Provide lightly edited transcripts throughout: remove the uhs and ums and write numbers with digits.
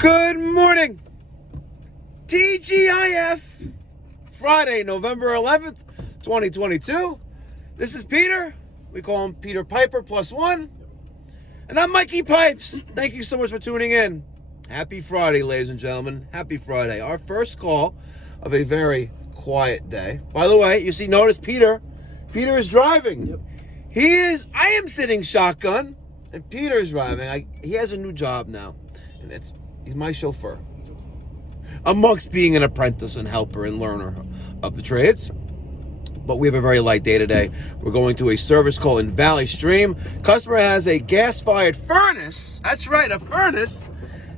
Good morning. TGIF, Friday, November 11th, 2022. This is Peter. We call him Peter Piper +1. And I'm Mikey Pipes. Thank you so much for tuning in. Happy Friday, ladies and gentlemen. Happy Friday. Our first call of a very quiet day. By the way, notice Peter. Peter is driving. Yep. I am sitting shotgun, and Peter is driving. He has a new job now, and he's my chauffeur. Amongst being an apprentice and helper and learner of the trades. But we have a very light day today. We're going to a service call in Valley Stream. Customer has a gas-fired furnace. That's right, a furnace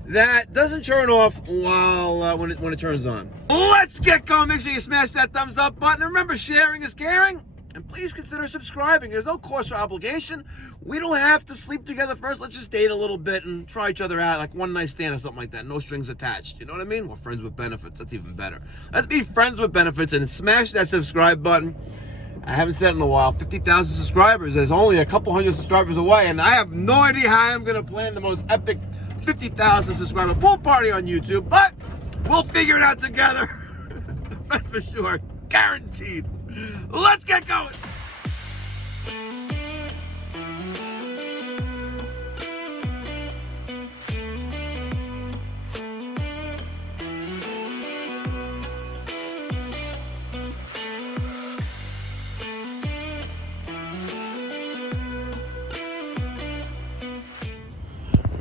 that doesn't turn off while when it turns on. Let's get going. Make sure you smash that thumbs up button. Remember, sharing is caring. And please consider subscribing. There's no cost or obligation. We don't have to sleep together first. Let's just date a little bit and try each other out, like one night stand or something like that. No strings attached. You know what I mean? We're friends with benefits. That's even better. Let's be friends with benefits and smash that subscribe button. I haven't said it in a while. 50,000 subscribers. There's only a couple hundred subscribers away, and I have no idea how I'm going to plan the most epic 50,000 subscriber pool party on YouTube, but we'll figure it out together. That's for sure. Guaranteed. Let's get going.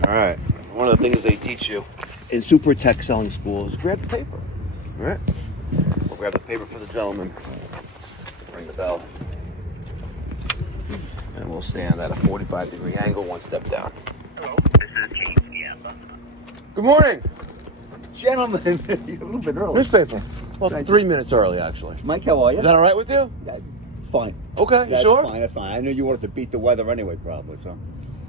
All right. One of the things they teach you in Super Tech Selling School is grab the paper. All right. We'll grab the paper for the gentleman. Ring the bell. And we'll stand at a 45-degree angle, one step down. Hello, this is Keith. Good morning. Gentlemen, you're a little bit early. Newspaper. Well, 3 minutes early, actually. Mike, how are you? Is that all right with you? Yeah, fine. Okay, you That's sure? Fine, that's fine. I knew you wanted to beat the weather anyway, probably, so.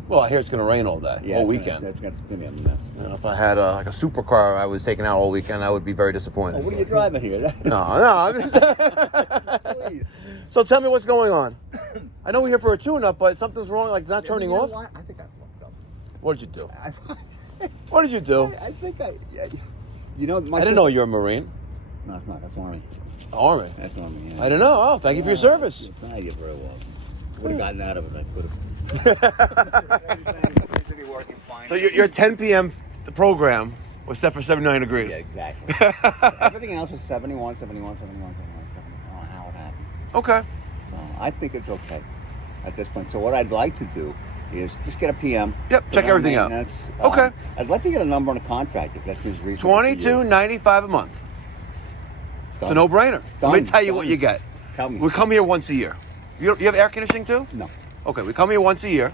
Well, I hear it's going to rain all day, Yeah, all weekend. That's going to be a mess. And if I had like a supercar I was taking out all weekend, I would be very disappointed. Oh, what are you driving here? No, I'm just... Please. So tell me what's going on. I know we're here for a tune-up, but something's wrong, like it's not turning off? What? I think I fucked up. What did you do? What did you do? I think you know, I didn't know you were a Marine. No, it's not. That's Army. Army? That's Army, yeah. I didn't know. Oh, thank you for your service. Thank you very well. Would have gotten out of it. I could have. So your 10 p.m. the program was set for 79 degrees. Yeah, exactly. Everything else was 71, 71, 71, 71, 71. I don't know how it happened. Okay. So I think it's okay at this point. So what I'd like to do is just get a PM. Yep, check everything out. Okay. I'd like to get a number on a contract if that's his reason. $22.95 a month. Done. It's a no-brainer. Let me tell you what you get. Tell me. We come here once a year. You have air conditioning too? No. Okay, we come here once a year.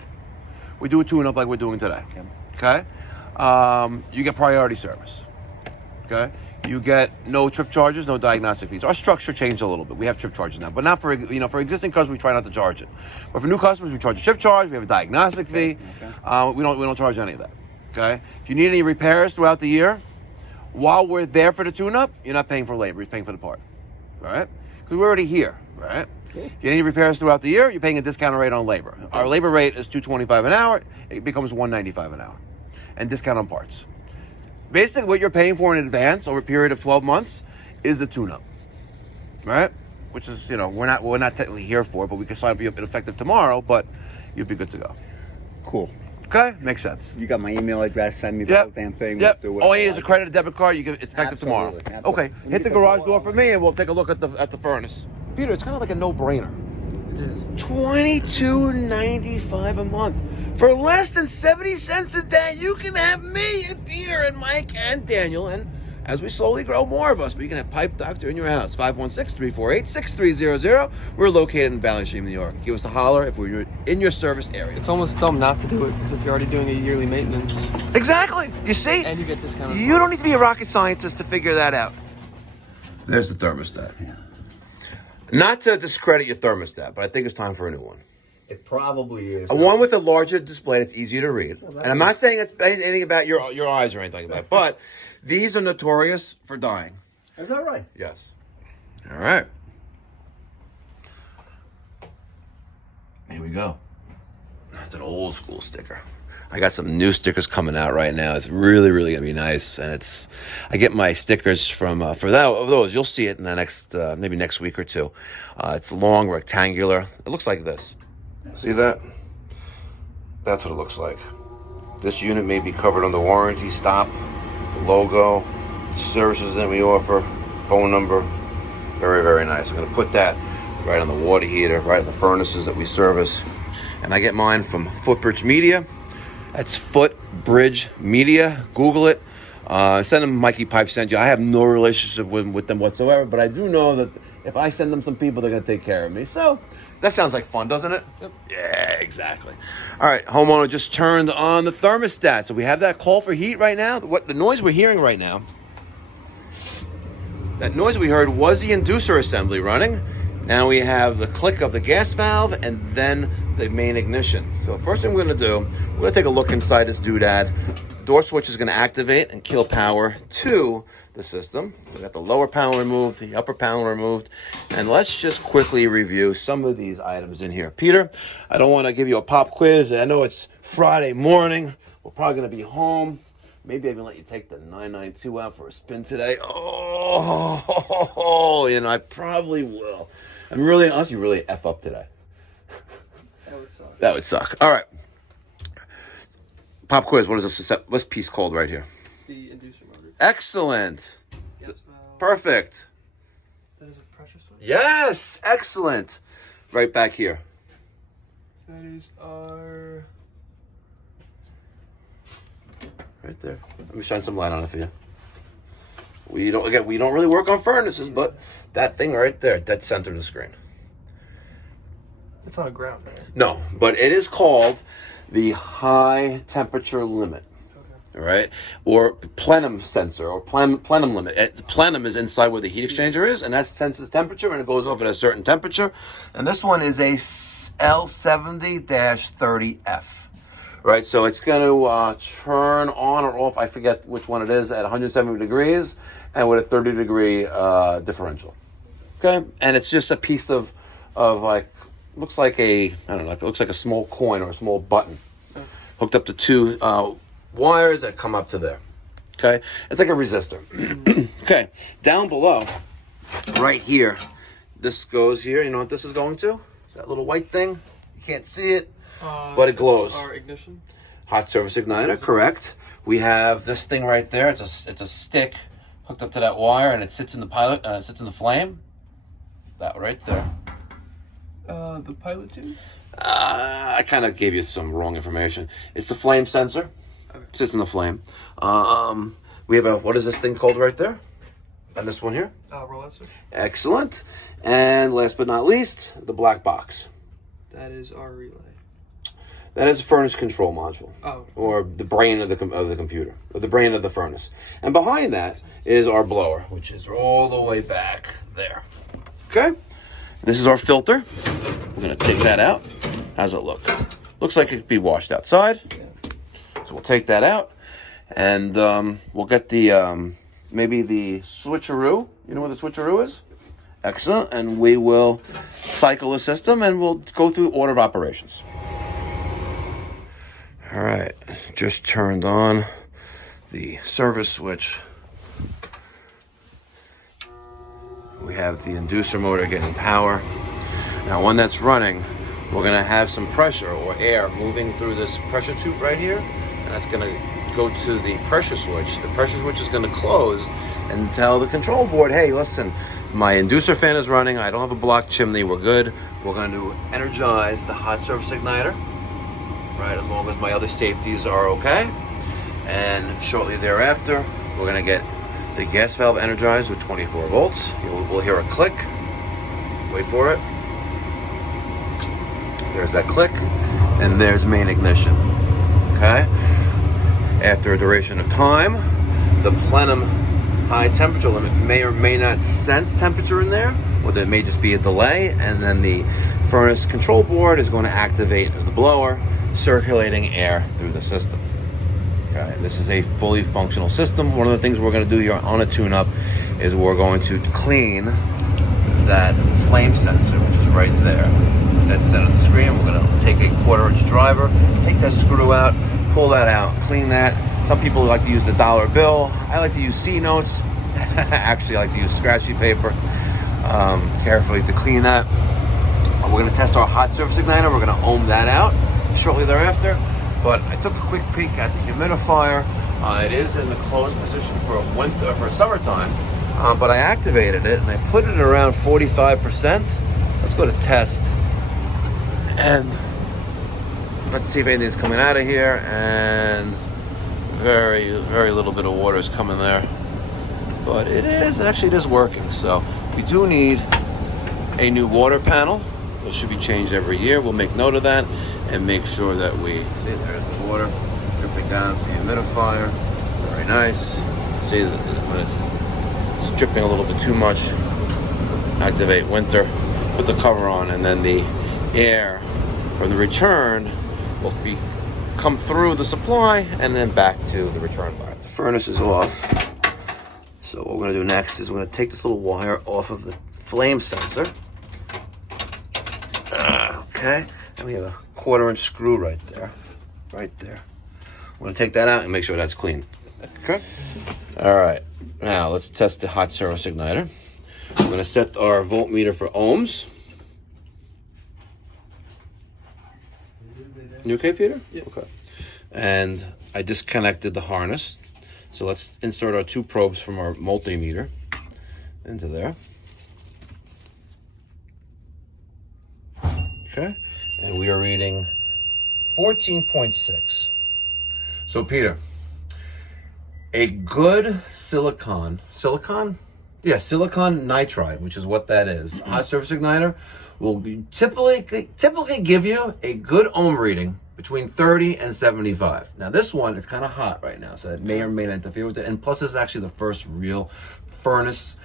We do a tune-up like we're doing today. Okay. Okay? You get priority service. Okay? You get no trip charges, no diagnostic fees. Our structure changed a little bit. We have trip charges now, but not for for existing customers. We try not to charge it. But for new customers, we charge a trip charge. We have a diagnostic fee. Okay. We don't charge any of that. Okay? If you need any repairs throughout the year, while we're there for the tune-up, you're not paying for labor. You're paying for the part. All right? Because we're already here. Right? Okay. If you need repairs throughout the year, you're paying a discounted rate on labor. Okay. Our labor rate is $225 an hour. It becomes $195 an hour, and discount on parts. Basically, what you're paying for in advance over a period of 12 months is the tune-up, right? Which is, we're not technically here for it, but we can sign up you up effective tomorrow. But you'll be good to go. Cool. Okay, makes sense. You got my email address. Send me the whole damn thing. Yep. We'll All I need is a credit or debit card. It's effective tomorrow. Absolutely. Okay. Hit the garage door for me, and we'll take a look at the furnace. Peter, it's kind of like a no-brainer. It is. $22.95 a month. For less than 70 cents a day, you can have me and Peter and Mike and Daniel. And as we slowly grow, more of us, we can have Pipe Doctor in your house. 516-348-6300. We're located in Valley Stream, New York. Give us a holler if we're in your service area. It's almost dumb not to do it because if you're already doing a yearly maintenance Exactly. You see? and you get discounted. You don't need to be a rocket scientist to figure that out. There's the thermostat. Yeah. Not to discredit your thermostat, but I think it's time for a new one. It probably is. A one with a larger display that's easier to read. And I'm not saying it's anything about your eyes or anything like that, but these are notorious for dying. Is that right? Yes. All right. Here we go. That's an old school sticker. I got some new stickers coming out right now. It's really, really gonna be nice, and I get my stickers from for those. You'll see it in the next maybe next week or two. It's long, rectangular. It looks like this. See that? That's what it looks like. This unit may be covered under warranty. Stop. The logo, services that we offer, phone number. Very, very nice. I'm gonna put that right on the water heater, right on the furnaces that we service. And I get mine from Footbridge Media. That's Footbridge Media. Google it. Send them Mikey Pipes sent you. I have no relationship with them whatsoever, but I do know that if I send them some people, they're going to take care of me. So that sounds like fun, doesn't it? Yep. Yeah, exactly. All right, homeowner just turned on the thermostat. So we have that call for heat right now. What the noise we're hearing right now, that noise we heard was the inducer assembly running. Now we have the click of the gas valve and then the main ignition. So first thing we're going to do, we're going to take a look inside this doodad. The door switch is going to activate and kill power to the system. So we got the lower panel removed, the upper panel removed. And let's just quickly review some of these items in here. Peter, I don't want to give you a pop quiz. I know it's Friday morning. We're probably going to be home. Maybe I even let you take the 992 out for a spin today. Oh, I probably will. I'm really, honestly, really F up today. That would suck. That would suck. All right. Pop quiz. What is this? What's piece called right here? It's the inducer motor. Excellent. Gas valve. Perfect. That is a pressure switch. Yes. Excellent. Right back here. That is our... Right there. Let me shine some light on it for you. We don't really work on furnaces, but that thing right there, dead center of the screen. It's on a ground, right? No, but it is called the high temperature limit. Okay. All right, or plenum sensor, or plenum limit. Plenum is inside where the heat exchanger is, and that senses temperature, and it goes off at a certain temperature. And this one is a L70-30F. Right, so it's going to turn on or off, I forget which one it is, at 170 degrees and with a 30 degree differential. Okay, and it's just a piece of like, looks like it looks like a small coin or a small button hooked up to two wires that come up to there. Okay, it's like a resistor. Okay, down below, right here, this goes here. You know what this is going to? That little white thing. You can't see it. But it glows. Our ignition. Hot surface igniter, correct. We have this thing right there. It's a stick hooked up to that wire, and it sits in the pilot. Sits in the flame. That right there. The pilot tube. I kind of gave you some wrong information. It's the flame sensor. Okay. Sits in the flame. We have what is this thing called right there? And this one here. Roulette switch. Excellent. And last but not least, the black box. That is our relay. That is a furnace control module, Oh. or the brain of the computer, or the brain of the furnace. And behind that is our blower, which is all the way back there. Okay, this is our filter. We're gonna take that out. How's it look? Looks like it could be washed outside. So we'll take that out, and we'll get the maybe the switcheroo. You know what the switcheroo is? Excellent, and we will cycle the system, and we'll go through order of operations. All right, just turned on the service switch. We have the inducer motor getting power. Now when that's running, we're gonna have some pressure or air moving through this pressure tube right here, and that's gonna go to the pressure switch. The pressure switch is gonna close and tell the control board, hey, listen, my inducer fan is running, I don't have a blocked chimney, we're good. We're going to energize the hot surface igniter, right, as long as my other safeties are okay. And shortly thereafter, we're going to get the gas valve energized with 24 volts. We'll hear a click. Wait for it. There's that click, and there's main ignition. Okay? After a duration of time, the plenum high temperature limit may or may not sense temperature in there, or there may just be a delay, and then the furnace control board is going to activate the blower, circulating air through the system. Okay, this is a fully functional system. One of the things we're going to do here on a tune-up is we're going to clean that flame sensor, which is right there. That's set on the screen. We're going to take a 1/4-inch driver, take that screw out, pull that out, clean that. Some people like to use the dollar bill. I like to use C notes. Actually, I like to use scratchy paper carefully to clean that. We're going to test our hot surface igniter. We're going to ohm that out shortly thereafter. But I took a quick peek at the humidifier. It is in the closed position for winter, for summertime. But I activated it and I put it around 45%. Let's go to test. And let's see if anything's coming out of here. And very, very little bit of water is coming there. But it is working. So we do need a new water panel. It should be changed every year. We'll make note of that and make sure that we see there's the water dripping down the humidifier. Very nice. See that when it's dripping a little bit too much, activate winter, put the cover on, and then the air from the return will come through the supply and then back to the return bar. The furnace is off. So what we're going to do next is we're going to take this little wire off of the flame sensor. Okay, and we have a 1/4-inch screw right there. We're going to take that out and make sure that's clean. Okay. All right. Now let's test the hot surface igniter. We're going to set our voltmeter for ohms. You okay, Peter? Yeah. Okay. And I disconnected the harness. So let's insert our 2 probes from our multimeter into there. Okay. And we are reading 14.6. So Peter, a good silicon nitride, which is what that is, hot surface igniter, will typically give you a good ohm reading between 30 and 75. Now this one, it's kind of hot right now, so it may or may not interfere with it. And plus, it's actually the first real furnace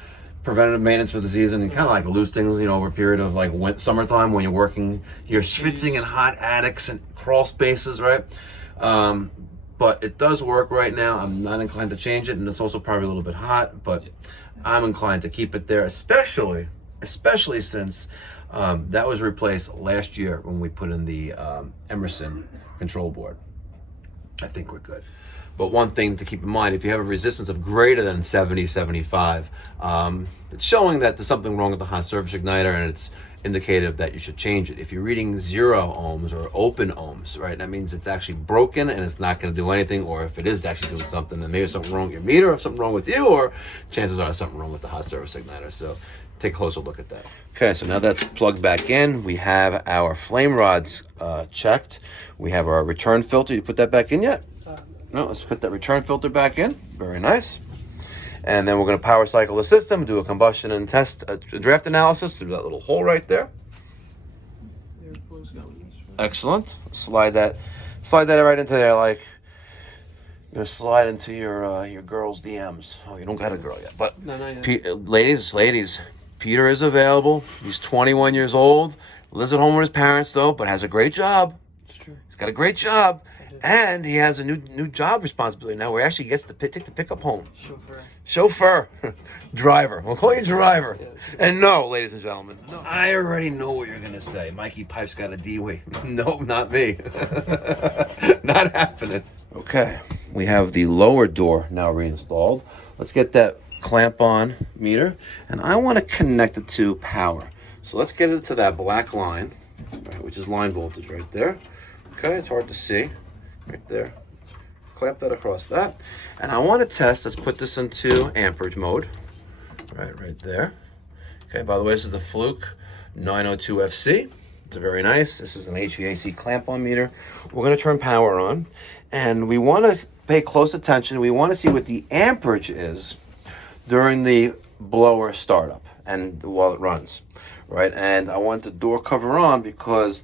preventative maintenance for the season, and kind of like loose things, over a period of like summertime when you're working, you're schwitzing in hot attics and crawl spaces, right? But it does work right now. I'm not inclined to change it, and it's also probably a little bit hot, but I'm inclined to keep it there, especially since that was replaced last year when we put in the Emerson control board. I think we're good. But one thing to keep in mind, if you have a resistance of greater than 70, 75, it's showing that there's something wrong with the hot surface igniter, and it's indicative that you should change it. If you're reading 0 ohms or open ohms, right, that means it's actually broken and it's not going to do anything. Or if it is actually doing something, then maybe something wrong with your meter, or something wrong with you, or chances are something wrong with the hot surface igniter. So take a closer look at that. Okay, so now that's plugged back in. We have our flame rods checked. We have our return filter. You put that back in yet? No, let's put that return filter back in. Very nice. And then we're going to power cycle the system, do a combustion and test, a draft analysis through that little hole right there. Excellent. Slide that right into there, like you're gonna slide into your girl's DMs. Oh, you don't got a girl yet, but no, not yet. Ladies, Peter is available. He's 21 years old. Lives at home with his parents though, but has a great job. It's true. He's got a great job. And he has a new job responsibility now where he actually gets to take the pickup home. Chauffeur. Driver. We'll call you driver. Yeah, and no, ladies and gentlemen, no. I already know what you're going to say. Mikey Pipes got a D-Way. Nope, not me. Not happening. Okay. We have the lower door now reinstalled. Let's get that clamp on meter. And I want to connect it to power. So let's get it to that black line, right, which is line voltage right there. Okay, it's hard to see. Right there. Clamp that across that. And I want to test, let's put this into amperage mode. Right there. Okay, by the way, this is the Fluke 902 FC. It's very nice. This is an HVAC clamp on meter. We're going to turn power on. And we want to pay close attention. We want to see what the amperage is during the blower startup and while it runs. Right? And I want the door cover on because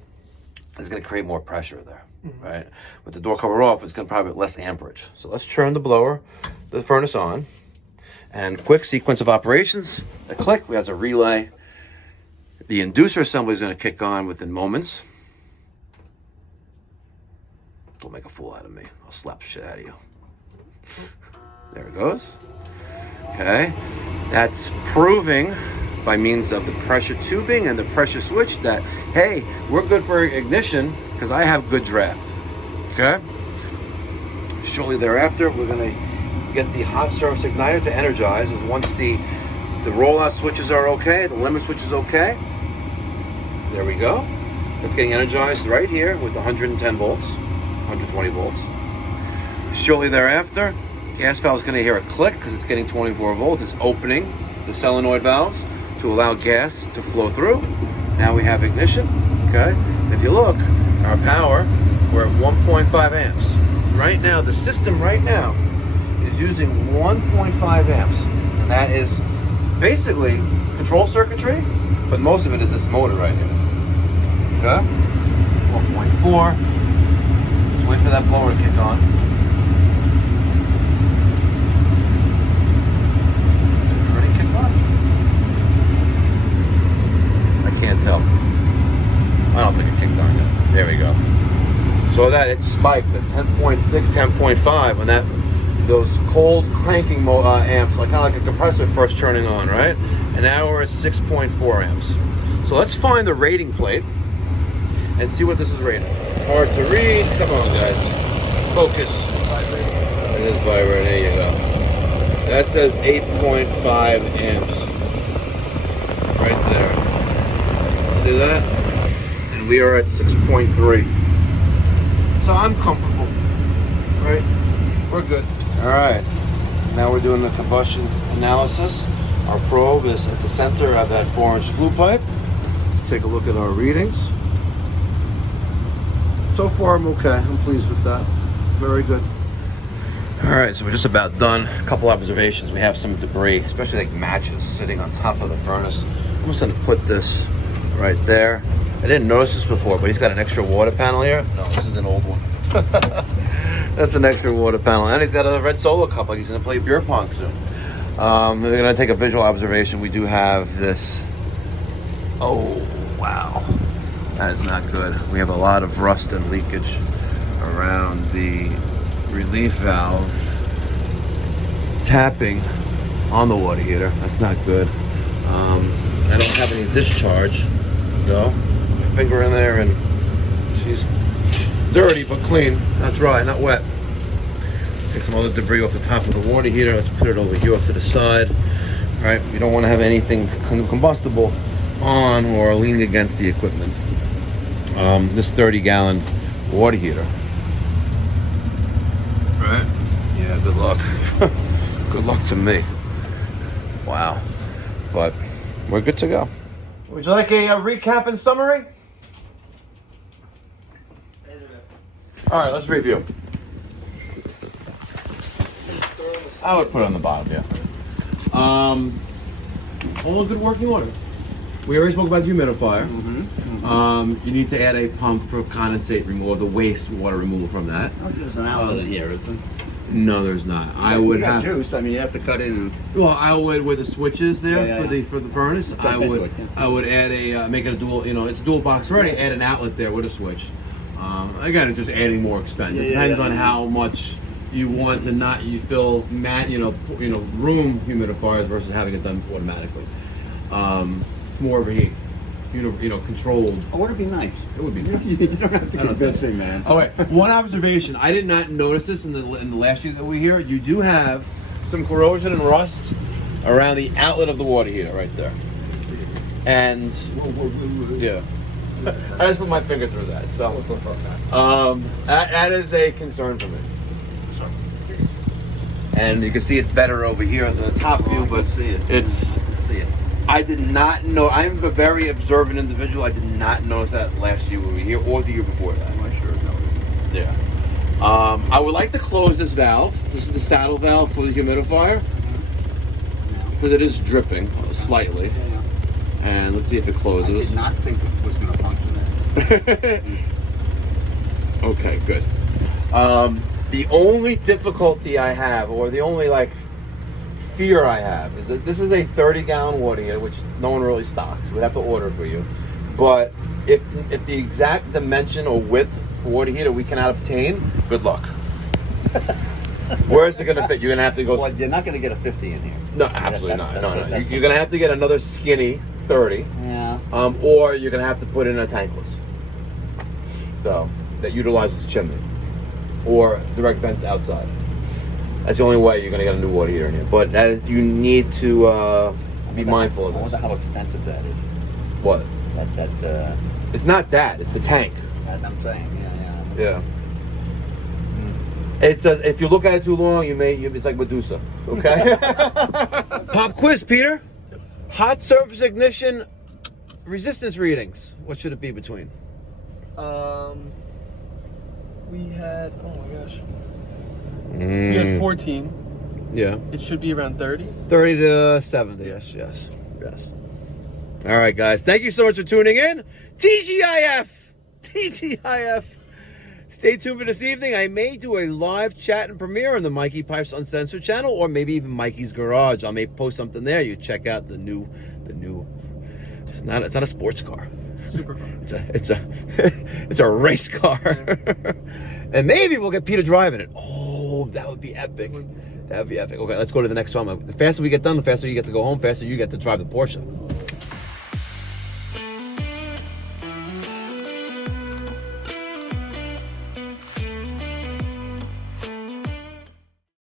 it's going to create more pressure there. Right, with the door cover off, it's going to probably be less amperage. So let's turn the furnace on, and quick sequence of operations. A click, we have a relay. The inducer assembly is going to kick on within moments. Don't make a fool out of me. I'll slap the shit out of you. There it goes. Okay, that's proving by means of the pressure tubing and the pressure switch that, hey, we're good for ignition because I have good draft. Okay? shortly thereafter, we're going to get the hot surface igniter to energize. And once the rollout switches are okay, the limit switch is okay. There we go. It's getting energized right here with 110 volts, 120 volts. Shortly thereafter, gas valve is going to hear a click because it's getting 24 volts. It's opening the solenoid valves to allow gas to flow through. Now we have ignition. Okay. If you look, our power, we're at 1.5 amps. Right now, the system right now is using 1.5 amps, and that is basically control circuitry, but most of it is this motor right here. Okay. 1.4. Let's wait for that blower to kick on. Can't tell. I don't think it kicked on yet. There we go. So that it spiked at 10.6, 10.5 when those cold cranking amps, like kind of like a compressor first turning on, right? And now we're at 6.4 amps. So let's find the rating plate and see what this is rated. Hard to read. Come on, guys. Focus. It is vibrating. There you go. That says 8.5 amps. Right there. See that? And we are at 6.3. So I'm comfortable, right? We're good. All right. Now we're doing the combustion analysis. Our probe is at the center of that 4-inch flue pipe. Let's take a look at our readings. So far, I'm okay. I'm pleased with that. Very good. All right, so we're just about done. A couple observations. We have some debris, especially like matches sitting on top of the furnace. I'm just gonna put this right there. I didn't notice this before, but he's got an extra water panel here. No, this is an old one. That's an extra water panel. And he's got a red solo cup, like he's gonna play beer pong soon. We're gonna take a visual observation. We do have this. Oh, wow. That is not good. We have a lot of rust and leakage around the relief valve tapping on the water heater. That's not good. I don't have any discharge. Go. Finger in there and she's dirty but clean, not dry, not wet. Take some other debris off the top of the water heater. Let's put it over here off to the side. All right, we don't want to have anything combustible on or leaning against the equipment. This 30-gallon water heater. Right? Yeah, good luck. Good luck to me. Wow. But we're good to go. Would you like a recap and summary? All right, let's review. I would put it on the bottom, yeah. All in good working order. We already spoke about the humidifier. You need to add a pump for condensate removal, the waste water removal from that. Oh, there's an outlet in here, isn't there? No, there's not. I would have juice. I mean, you have to cut in. And... Well, I would with the switches there for the furnace. I would add a make it a dual. You know, it's a dual box already. Add an outlet there with a switch. Again, it's just adding more expense. It depends on how much you want to not fill room humidifiers versus having it done automatically. It's more overheat. Controlled. Oh, would it be nice? It would be nice. You don't have to convince me, man. All right, one observation. I did not notice this in the last year that we here. You do have some corrosion and rust around the outlet of the water heater right there. And yeah, I just put my finger through that. So that is a concern for me. And you can see it better over here on the top view, but it's. I did not know. I'm a very observant individual. I did not notice that last year when we were here, or the year before that. I'm sure. Yeah. I would like to close this valve. This is the saddle valve for the humidifier, because it is dripping slightly. And let's see if it closes. I did not think it was going to function there. Okay, good. The only difficulty I have, or the only fear I have, is that this is a 30-gallon water heater, which no one really stocks. We'd have to order for you. But if the exact dimension or width for water heater we cannot obtain, good luck. Where is it going to fit? You're going to have to go. Well, you're not going to get a 50 in here. No, absolutely not. No. You're going to have to get another skinny 30. Yeah. Or you're going to have to put in a tankless. So that utilizes the chimney. or direct vents outside. That's the only way you're gonna get a new water heater in here. But you need to be mindful of I this. wonder how expensive that is. What? That It's not that. It's the tank. I'm saying, yeah. Yeah. It's if you look at it too long, it's like Medusa. Okay. Pop quiz, Peter. Hot surface ignition resistance readings. What should it be between? We had, oh my gosh. We had 14. Yeah. It should be around 30. 30 to 70. Yes. All right, guys. Thank you so much for tuning in. TGIF. Stay tuned for this evening. I may do a live chat and premiere on the Mikey Pipes Uncensored channel, or maybe even Mikey's Garage. I may post something there. You check out the new. It's not a sports car. Super car. It's a race car. Yeah. And maybe we'll get Peter driving it. Oh, that would be epic. That would be epic. Okay, let's go to the next one. The faster we get done, the faster you get to go home, faster you get to drive the Porsche.